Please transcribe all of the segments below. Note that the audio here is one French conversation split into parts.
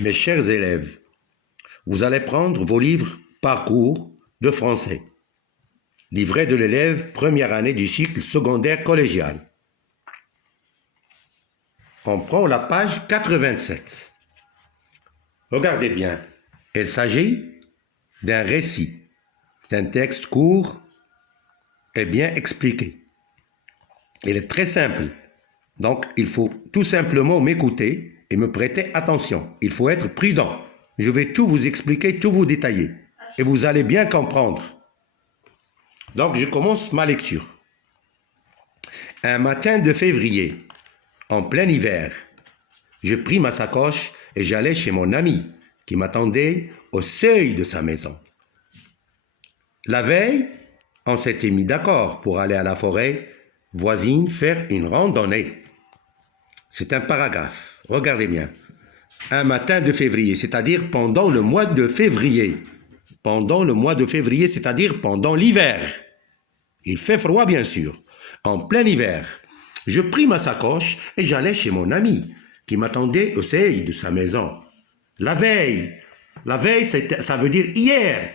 Mes chers élèves, vous allez prendre vos livres parcours de français. Livret de l'élève, première année du cycle secondaire collégial. On prend la page 87. Regardez bien, il s'agit d'un récit, d'un texte court et bien expliqué. Il est très simple, donc il faut tout simplement m'écouter et me prêter attention. Il faut être prudent. Je vais tout vous expliquer, tout vous détailler. Et vous allez bien comprendre. Donc je commence ma lecture. Un matin de février, en plein hiver, je pris ma sacoche et j'allais chez mon ami qui m'attendait au seuil de sa maison. La veille, on s'était mis d'accord pour aller à la forêt voisine faire une randonnée. C'est un paragraphe. Regardez bien. Un matin de février, c'est-à-dire pendant le mois de février. Pendant le mois de février, c'est-à-dire pendant l'hiver. Il fait froid, bien sûr. En plein hiver, je pris ma sacoche et j'allais chez mon ami qui m'attendait au seuil de sa maison. La veille, ça veut dire hier.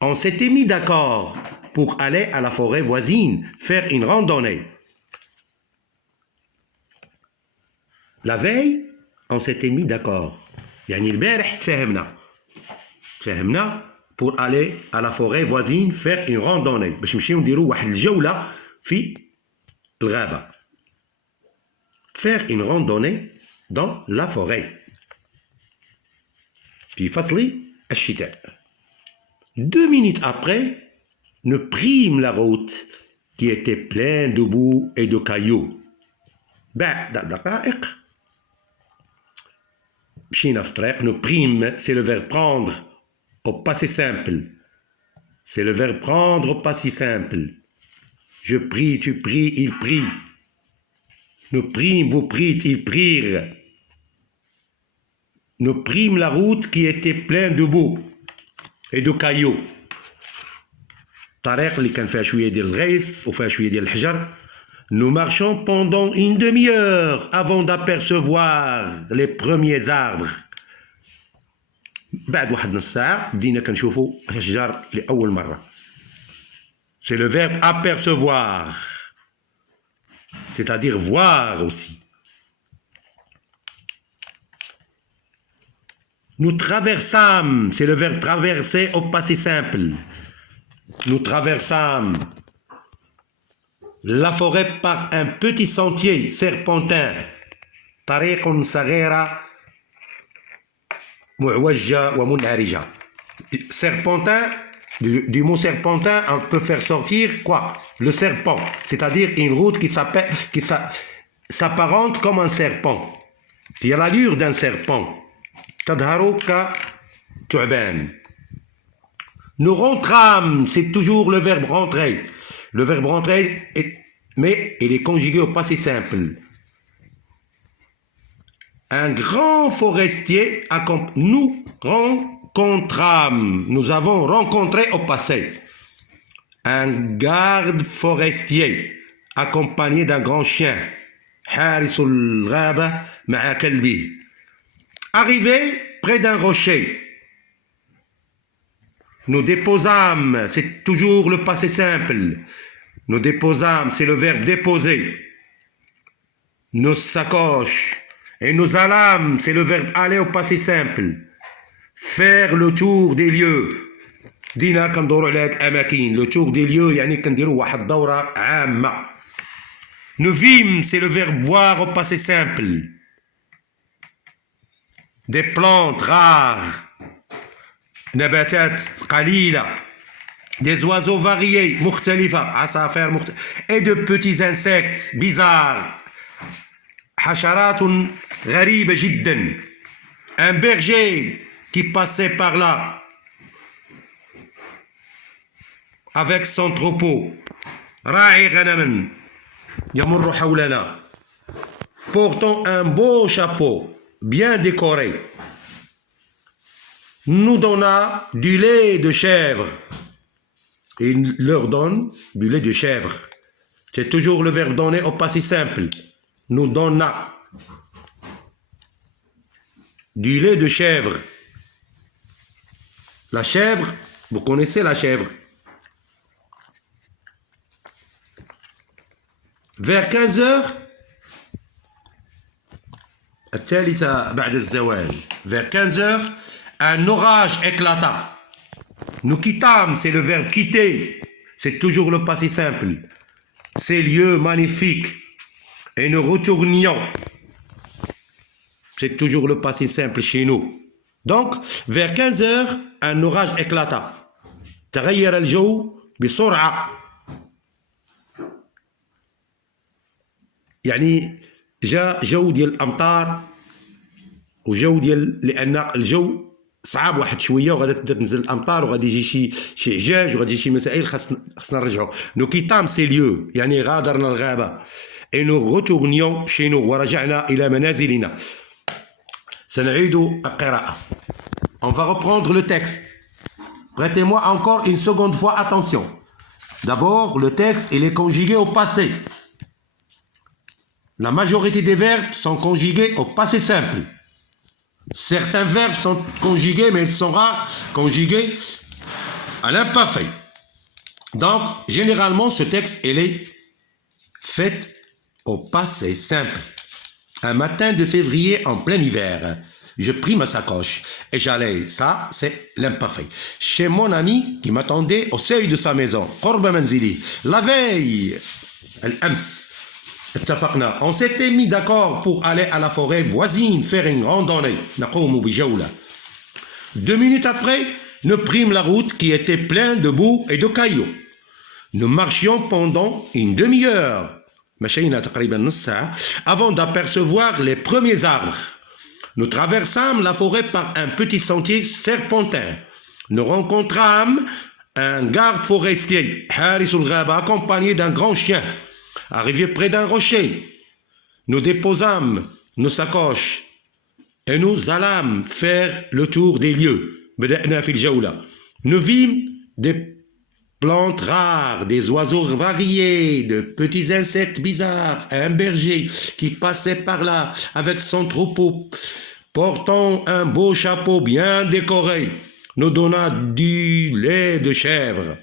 On s'était mis d'accord pour aller à la forêt voisine faire une randonnée. La veille, on s'était mis d'accord. يعني البارح تفاهمنا pour aller à la forêt voisine faire une randonnée باش نمشيو نديرو واحد الجولة في الغابة. Faire une randonnée dans la forêt. في فصل الشتاء. 2 minutes après, nous prîmes la route qui était pleine de boue et de cailloux. بعد دقائق مشينا في الطريق. Nous prîmes, c'est le verbe prendre au passé simple. C'est le verbe prendre au passé simple. Je prie, tu pries, il prie. Nous prîmes, vous prîtes, ils prirent. Nous prîmes la route qui était pleine de boue et de cailloux. الطريق اللي كان فيها شوية ديال الغيس وفيها شوية ديال الحجر. Nous marchons pendant une demi-heure avant d'apercevoir les premiers arbres. بعد واحد نص ساعة بدينا كنشوفوا أشجار لأول مرة. C'est le verbe apercevoir, c'est-à-dire voir aussi. Nous traversâmes, c'est le verbe traverser au passé simple. Nous traversâmes la forêt par un petit sentier serpentin. طريق صغيرة معوجة ومنعرجة. Serpentin, du mot serpentin, on peut faire sortir quoi? Le serpent, c'est-à-dire une route qui s'apparente comme un serpent. Il y a l'allure d'un serpent. تظهر كثعبان. Nous rentrâmes, c'est toujours le verbe rentrer. Le verbe rentrer, mais il est conjugué au passé simple. Un grand forestier, nous rencontrâmes, nous avons rencontré au passé. Un garde forestier, accompagné d'un grand chien. حارس الغابة مع كلبه. Arrivé près d'un rocher. Nous déposâmes, c'est toujours le passé simple. Nous déposâmes, c'est le verbe déposer. Nos sacoches. Et nous allâmes, c'est le verbe aller au passé simple. Faire le tour des lieux. دينا كندورو على هاد الأماكن. Le tour des lieux يعني كنديرو واحد الدورة عامة. Nous vîmes, c'est le verbe voir au passé simple. Des plantes rares. نباتات قليلة. Des oiseaux variés, مختلفة, عصافير مختلفة. Et de petits insectes bizarres. حشرات غريبة جدا. Un berger qui passait par là avec son troupeau. راعي غنم يمر حولنا. Portant un beau chapeau bien décoré. Nous donna du lait de chèvre. Et il leur donne du lait de chèvre. C'est toujours le verbe donner au passé simple. Nous donna. du lait de chèvre. La chèvre, vous connaissez la chèvre. Vers 15 heures, vers 15 heures, un orage éclata. Nous quittâmes, c'est le verbe quitter. C'est toujours le passé simple. Ces lieux magnifiques. Et nous retournions. C'est toujours le passé simple chez nous. Donc, vers 15 heures, un orage éclata. تغير الجو بسرعة. يعني جاء جو ديال الأمطار وجو ديال لأن الجو صعاب واحد شويه وغادي تبدا تنزل الامطار وغادي يجي شي عجاج وغادي يجي شي مسائل خاصنا نرجعوا. نو كيتام سي ليو يعني غادرنا الغابه. اي نو روتورنيون شي نو ورجعنا الى منازلنا. سنعيد القراءه. On va reprendre le texte. Prêtez-moi encore une seconde fois attention. D'abord, le texte il est conjugué au passé. La majorité des verbes sont conjugués au passé simple. Certains verbes sont conjugués, mais ils sont rares, conjugués à l'imparfait. Donc, généralement, ce texte, il est fait au passé simple. Un matin de février en plein hiver, je pris ma sacoche et j'allais, ça, c'est l'imparfait, chez mon ami qui m'attendait au seuil de sa maison, قرب منزلي. La veille, الأمس, on s'était mis d'accord pour aller à la forêt voisine faire une randonnée. 2 minutes après, nous prîmes la route qui était pleine de boue et de cailloux. Nous marchions pendant une demi-heure avant d'apercevoir les premiers arbres. Nous traversâmes la forêt par un petit sentier serpentin. Nous rencontrâmes un garde forestier, accompagné d'un grand chien. Arrivé près d'un rocher, nous déposâmes nos sacoches et nous allâmes faire le tour des lieux. Nous vîmes des plantes rares, des oiseaux variés, de petits insectes bizarres, un berger qui passait par là avec son troupeau, portant un beau chapeau bien décoré, nous donna du lait de chèvre.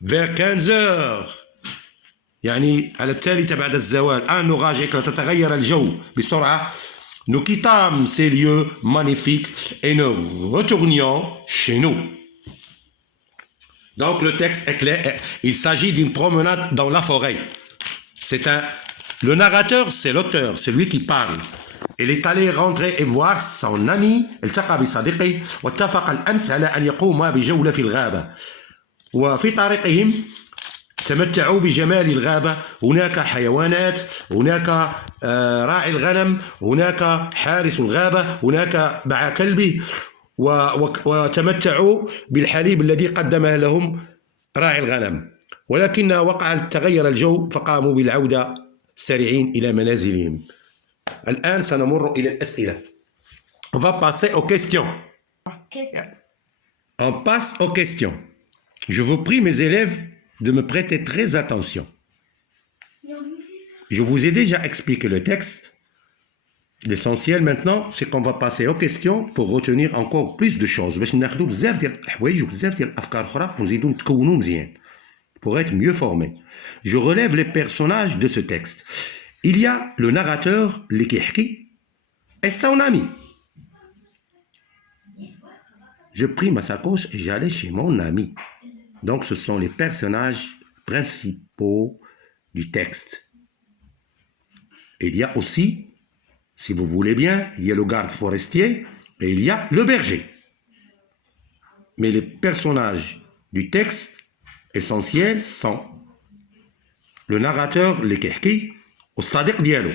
Vers 15 heures, يعني على التالي بعد الزوال un orage éclata تغير الجو بسرعة. Nous quittâmes ces lieux magnifiques et nous retournions chez nous. Donc le texte est clair, il s'agit d'une promenade dans la forêt. Le narrateur, c'est l'auteur, c'est lui qui parle. Il est allé rentrer et voir son ami, التقى بصديقه واتفق الأمس على أن يقوم بجولة في الغابة. وفي طريقهم تمتعوا بجمال الغابة. هناك حيوانات، هناك راعي الغنم، هناك حارس الغابة، هناك باع كلبه، وتمتعوا بالحليب الذي قدمه لهم راعي الغنم. ولكن تغير الجو فقاموا بالعودة سريعين إلى منازلهم. الآن سنمر إلى الأسئلة. On va passer aux questions. On passe aux questions. Je vous prie, mes élèves, de me prêter très attention. Je vous ai déjà expliqué le texte. L'essentiel maintenant, c'est qu'on va passer aux questions pour retenir encore plus de choses. Pour être mieux formé. Je relève les personnages de ce texte. Il y a le narrateur, le kihki, et son ami. Je pris ma sacoche et j'allais chez mon ami. Donc, ce sont les personnages principaux du texte. Et il y a aussi, si vous voulez bien, il y a le garde forestier et il y a le berger. Mais les personnages du texte essentiels sont le narrateur, le kihki, au sadiq dialo.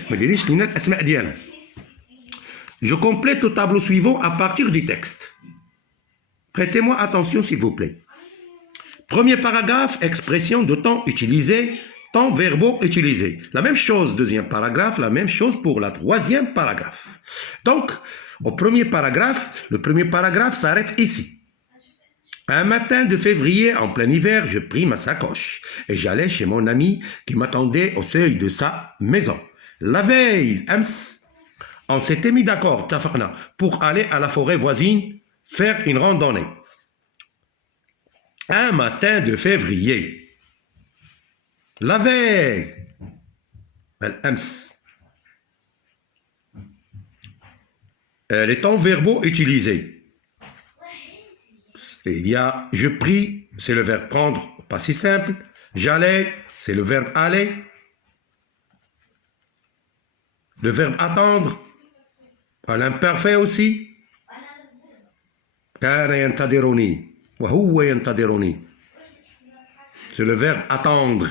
Je complète le tableau suivant à partir du texte. Prêtez-moi attention, s'il vous plaît. Premier paragraphe, expression de temps utilisé, temps verbaux utilisés. La même chose, deuxième paragraphe, la même chose pour la troisième paragraphe. Donc, au premier paragraphe, le premier paragraphe s'arrête ici. Un matin de février, en plein hiver, je pris ma sacoche et j'allais chez mon ami qui m'attendait au seuil de sa maison. La veille, On s'était mis d'accord, pour aller à la forêt voisine faire une randonnée. Un matin de février, la veille, les temps verbaux utilisés. Il y a je prie, c'est le verbe prendre, pas si simple. J'allais, c'est le verbe aller. Le verbe attendre, à l'imparfait aussi. كان ينتظرني وهو ينتظرني. C'est le verbe attendre.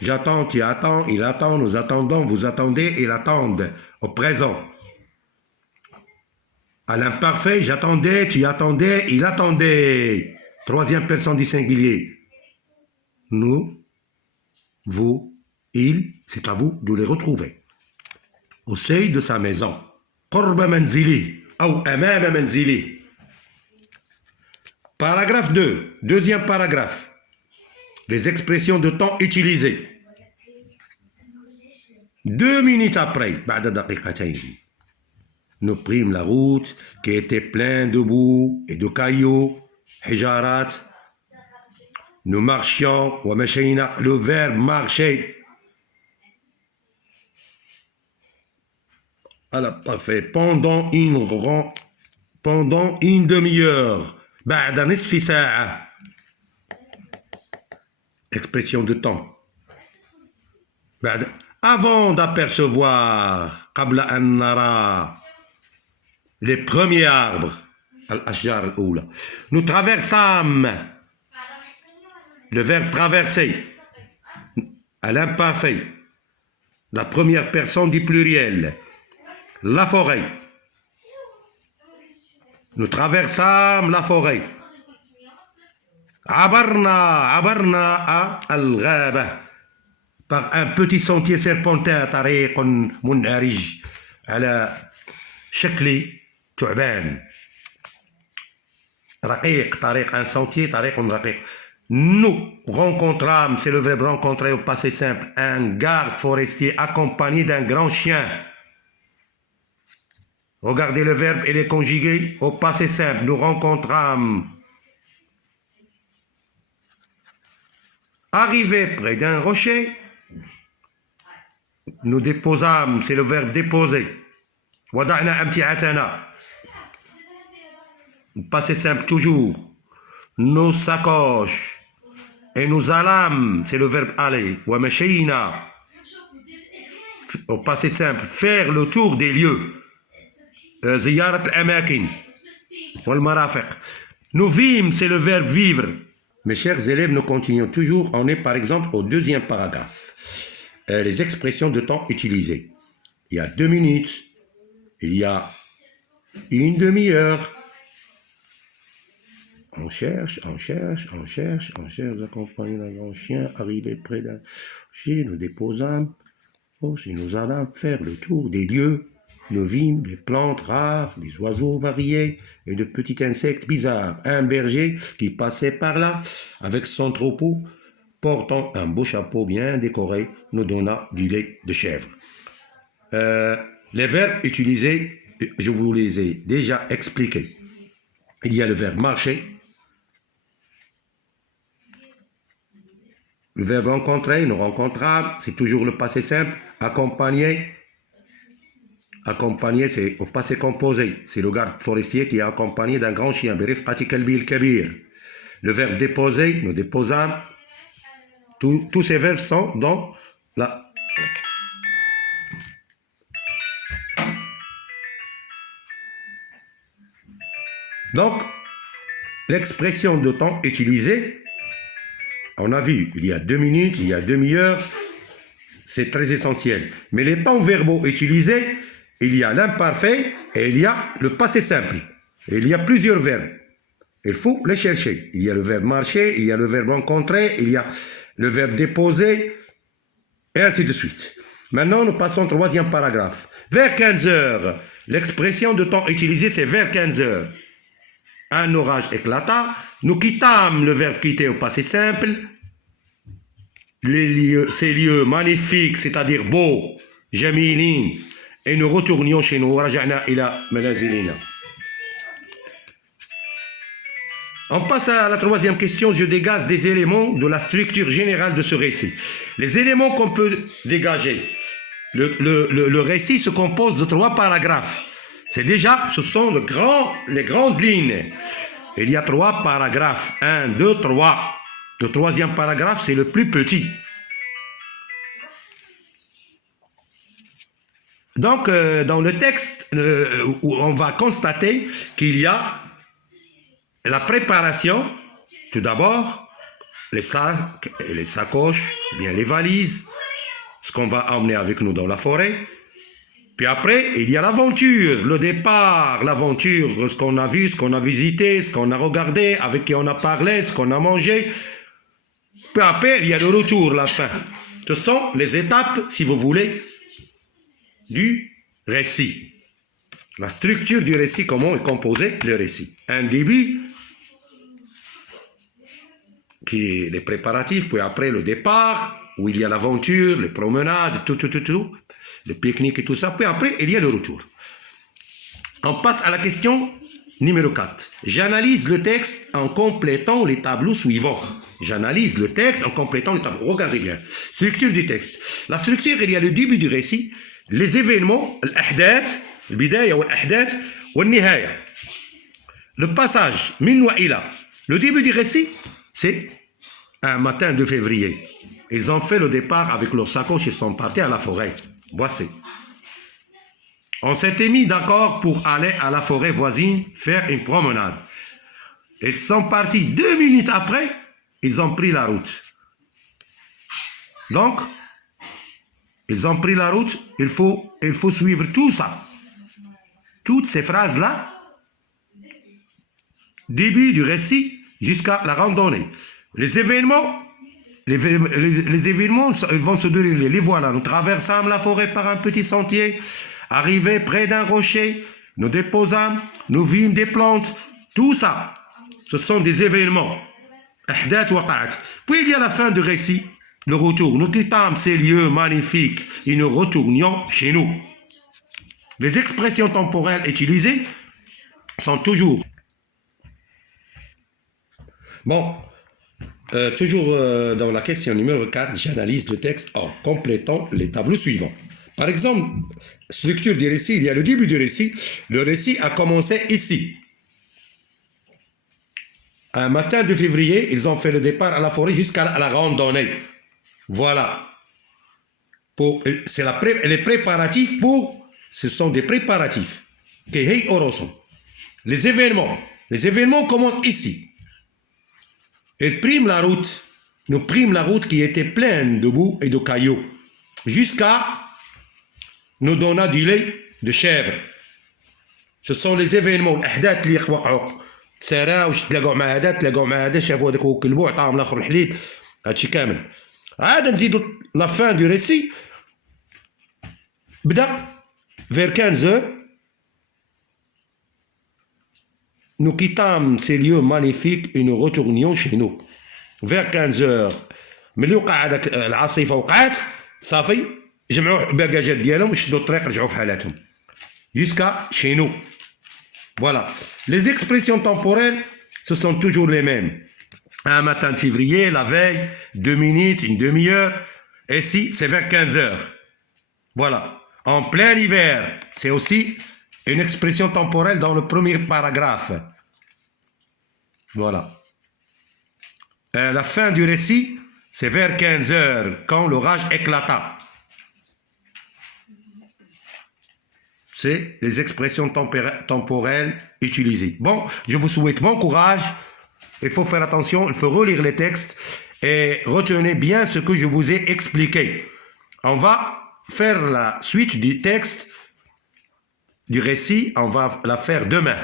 J'attends, tu attends, il attend, nous attendons, vous attendez, il attendent. Au présent. À l'imparfait, j'attendais, tu attendais, il attendait. Troisième personne du singulier. Nous, vous, il, c'est à vous de les retrouver. Au seuil de sa maison. قرب منزلي أو أمام منزلي. Paragraphe 2, deuxième paragraphe. Les expressions de temps utilisées. 2 minutes après, بعد دقيقتين, nous prîmes la route qui était pleine de boue et de cailloux, hijarat. Nous marchions, ومشينا, le verbe marcher. Alors, parfait. Pendant une demi-heure. بعد نصف ساعة. Expression de temps. Avant d'apercevoir, قبل أن نرى, les premiers arbres, الأشجار الأولى. Nous traversâmes, le verbe traverser, à l'imparfait, la première personne du pluriel, la forêt. Nous traversâmes la forêt. عبرنا الغابة. Par un petit sentier serpentin, طريق منعرج على شكل تعبان. رقيق, طريق, un sentier, طريق رقيق. Nous rencontrâmes, c'est le verbe rencontrer au passé simple, un garde forestier accompagné d'un grand chien. Regardez le verbe et les conjugués au passé simple. Nous rencontrâmes. Arrivé près d'un rocher, nous déposâmes, c'est le verbe déposer. وضعنا أمتعتنا. Passé simple toujours. Nos sacoches. Et nous allâmes, c'est le verbe aller. ومشينا. Au passé simple, faire le tour des lieux. زيارة الأماكن والمرافق. Nous vîmes, c'est le verbe vivre. Mes chers élèves, nous continuons toujours. On est par exemple au deuxième paragraphe. Les expressions de temps utilisées. Il y a 2 minutes. Il y a une demi-heure. On cherche, vous accompagnez d'un grand chien, arrivé près d'un rocher, nous déposâmes. Si nous allâmes faire le tour des lieux, nous vîmes des plantes rares, des oiseaux variés et de petits insectes bizarres. Un berger qui passait par là avec son troupeau, portant un beau chapeau bien décoré, nous donna du lait de chèvre. Les verbes utilisés, je vous les ai déjà expliqués. Il y a le verbe marcher, le verbe rencontrer, nous rencontrâmes, c'est toujours le passé simple. Accompagner, accompagner, c'est au passé composé. C'est le garde forestier qui est accompagné d'un grand chien. Le verbe déposer, nous déposâmes. Tous ces verbes sont dans la... Donc, l'expression de temps utilisée, on a vu, il y a 2 minutes, il y a demi-heure, c'est très essentiel. Mais les temps verbaux utilisés, il y a l'imparfait et il y a le passé simple. Et il y a plusieurs verbes. Il faut les chercher. Il y a le verbe marcher, il y a le verbe rencontrer, il y a le verbe déposer, et ainsi de suite. Maintenant, nous passons au 3e paragraphe. Vers 15 heures, l'expression de temps utilisée, c'est vers 15 heures. Un orage éclata, nous quittâmes le verbe quitter au passé simple. Ces lieux magnifiques, c'est-à-dire beaux, jamilin, et nous retournions chez nous. ورجعنا إلى منازلنا. On passe à la troisième question. Je dégage des éléments de la structure générale de ce récit. Les éléments qu'on peut dégager. Le récit se compose de 3 paragraphes. Ce sont les grandes lignes. Il y a 3 paragraphes. 1, 2, 3. Le 3e paragraphe, c'est le plus petit. Donc, dans le texte, on va constater qu'il y a la préparation, tout d'abord, les sacs et les sacoches, bien les valises, ce qu'on va emmener avec nous dans la forêt. Puis après, il y a l'aventure, le départ, l'aventure, ce qu'on a vu, ce qu'on a visité, ce qu'on a regardé, avec qui on a parlé, ce qu'on a mangé. Puis après, il y a le retour, la fin. Ce sont les étapes, si vous voulez, du récit. La structure du récit, comment est composé le récit. Un début, qui est les préparatifs, puis après le départ, où il y a l'aventure, les promenades, tout, le pique-nique et tout ça, puis après, il y a le retour. On passe à la question numéro 4. J'analyse le texte en complétant les tableaux suivants. J'analyse le texte en complétant les tableaux. Regardez bien. Structure du texte. La structure, il y a le début du récit, les événements, l'ahdath, le bidaya ou l'ahdath, ou l'nihaya. Le passage, min wa ila. Le début du récit, c'est un matin de février. Ils ont fait le départ avec leurs sacoches et sont partis à la forêt. Voici. On s'était mis d'accord pour aller à la forêt voisine faire une promenade. Ils sont partis 2 minutes après, ils ont pris la route. Donc, ils ont pris la route, il faut suivre tout ça. Toutes ces phrases-là, début du récit jusqu'à la randonnée. Les événements, ils vont se dérouler. Les voilà, nous traversâmes la forêt par un petit sentier, arrivés près d'un rocher, nous déposâmes, nous vîmes des plantes, tout ça, ce sont des événements. Puis il y a la fin du récit, le retour. Nous quittâmes ces lieux magnifiques et nous retournions chez nous. Les expressions temporelles utilisées sont toujours... Bon, toujours dans la question numéro 4, j'analyse le texte en complétant les tableaux suivants. Par exemple, structure du récit, il y a le début du récit. Le récit a commencé ici. Un matin de février, ils ont fait le départ à la forêt jusqu'à la randonnée. Voilà. C'est les préparatifs pour... Ce sont des préparatifs. Les événements commencent ici. Ils priment la route. Nous prîmes la route qui était pleine de boue et de cailloux. Jusqu'à nous donna du lait de chèvre. Ce sont les événements. الأحداث اللي وقعوا. تساراو تلاقوا مع هذا تلاقوا مع هذا شافوا هذاك وكلبوا عطاهم الاخر الحليب. هادشي كامل. عاد نزيدوا لا فان دو ريسي. بدا vers 15h. Nous quittâmes ces lieux magnifiques et nous retournions chez nous. Vers 15h. ملي وقع هذاك العاصفه وقعت صافي جمعوا الباكاجات ديالهم وشدوا الطريق رجعوا في حالاتهم. Jusqu'à chez nous. Voilà. Les expressions temporelles, ce sont toujours les mêmes. Un matin de février, la veille, 2 minutes, une demi-heure. Et ici, c'est vers 15h. Voilà. En plein hiver, c'est aussi une expression temporelle dans le premier paragraphe. Voilà. La fin du récit, c'est vers 15h, quand l'orage éclata. C'est les expressions temporelles utilisées. Bon, je vous souhaite bon courage. Il faut faire attention, il faut relire les textes et retenez bien ce que je vous ai expliqué. On va faire la suite du texte, du récit, on va la faire demain.